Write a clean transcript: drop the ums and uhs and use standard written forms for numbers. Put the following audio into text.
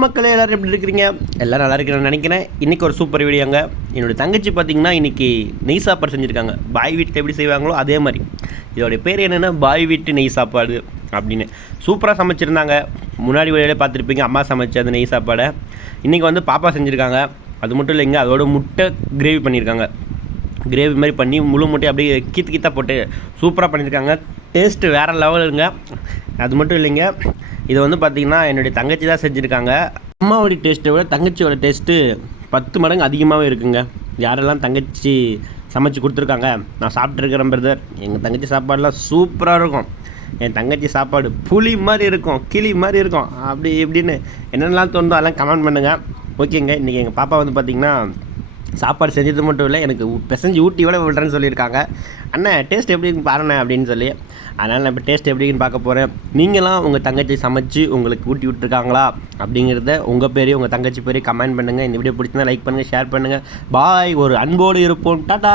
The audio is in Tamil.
மக்களே, எல்லோரும் எப்படி இருக்கிறீங்க? எல்லோரும் நல்லா இருக்கிறேன்னு நினைக்கிறேன். இன்றைக்கி ஒரு சூப்பர் வீடியோங்க. என்னுடைய தங்கச்சி பார்த்திங்கன்னா இன்றைக்கி நெய் சாப்பாடு செஞ்சுருக்காங்க. பாய் வீட்டில் எப்படி செய்வாங்களோ அதே மாதிரி. இதோடைய பேர் என்னென்னா பாய் வீட்டு நெய் சாப்பாடு அப்படின்னு. சூப்பராக சமைச்சிருந்தாங்க. முன்னாடி வீடியோவில் பார்த்துருப்பீங்க அம்மா சமைச்ச அந்த நெய் சாப்பாடை. இன்றைக்கி வந்து பாப்பா செஞ்சுருக்காங்க. அது மட்டும் இல்லைங்க, அதோட முட்டை கிரேவி பண்ணியிருக்காங்க. கிரேவி மாதிரி பண்ணி முழு முட்டையை அப்படியே கீத்தா போட்டு சூப்பராக பண்ணியிருக்காங்க. டேஸ்ட்டு வேறு லெவலுங்க. அது மட்டும் இல்லைங்க, இதை வந்து பார்த்திங்கன்னா என்னுடைய தங்கச்சி தான் செஞ்சுருக்காங்க. அம்மாவோடைய டேஸ்ட்டை விட தங்கச்சியோட டேஸ்ட்டு 10 மடங்கு அதிகமாகவே இருக்குங்க. யாரெல்லாம் தங்கச்சி சமைச்சு கொடுத்துருக்காங்க நான் சாப்பிட்ருக்கிறேன் பிரதர். எங்கள் தங்கச்சி சாப்பாடெலாம் சூப்பராக இருக்கும். என் தங்கச்சி சாப்பாடு புளி மாதிரி இருக்கும், கிளி மாதிரி இருக்கும். அப்படி இப்படின்னு என்னென்னலாம் தோணுதோ அதெல்லாம் கமெண்ட் பண்ணுங்கள். ஓகேங்க, இன்றைக்கி எங்கள் பாப்பா வந்து பார்த்திங்கன்னா சாப்பாடு செஞ்சது மட்டும் இல்லை, எனக்கு பிசைஞ்சு ஊட்டி விட விடுறேன்னு சொல்லியிருக்காங்க. அண்ணன் டேஸ்ட் எப்படின்னு பாருண்ணே அப்படின்னு சொல்லி. அதனால் நான் இப்போ டேஸ்ட் எப்படின்னு பார்க்க போகிறேன். நீங்களாம் உங்கள் தங்கச்சி சமைச்சு உங்களுக்கு ஊட்டி விட்டுருக்காங்களா அப்படிங்கிறத உங்கள் பேரையும் உங்கள் தங்கச்சி பேரையும் கமெண்ட் பண்ணுங்கள். இந்த வீடியோ பிடிச்சிருந்தா லைக் பண்ணுங்கள், ஷேர் பண்ணுங்கள். பாய். ஒரு அன்போடு இருப்போம். டாடா.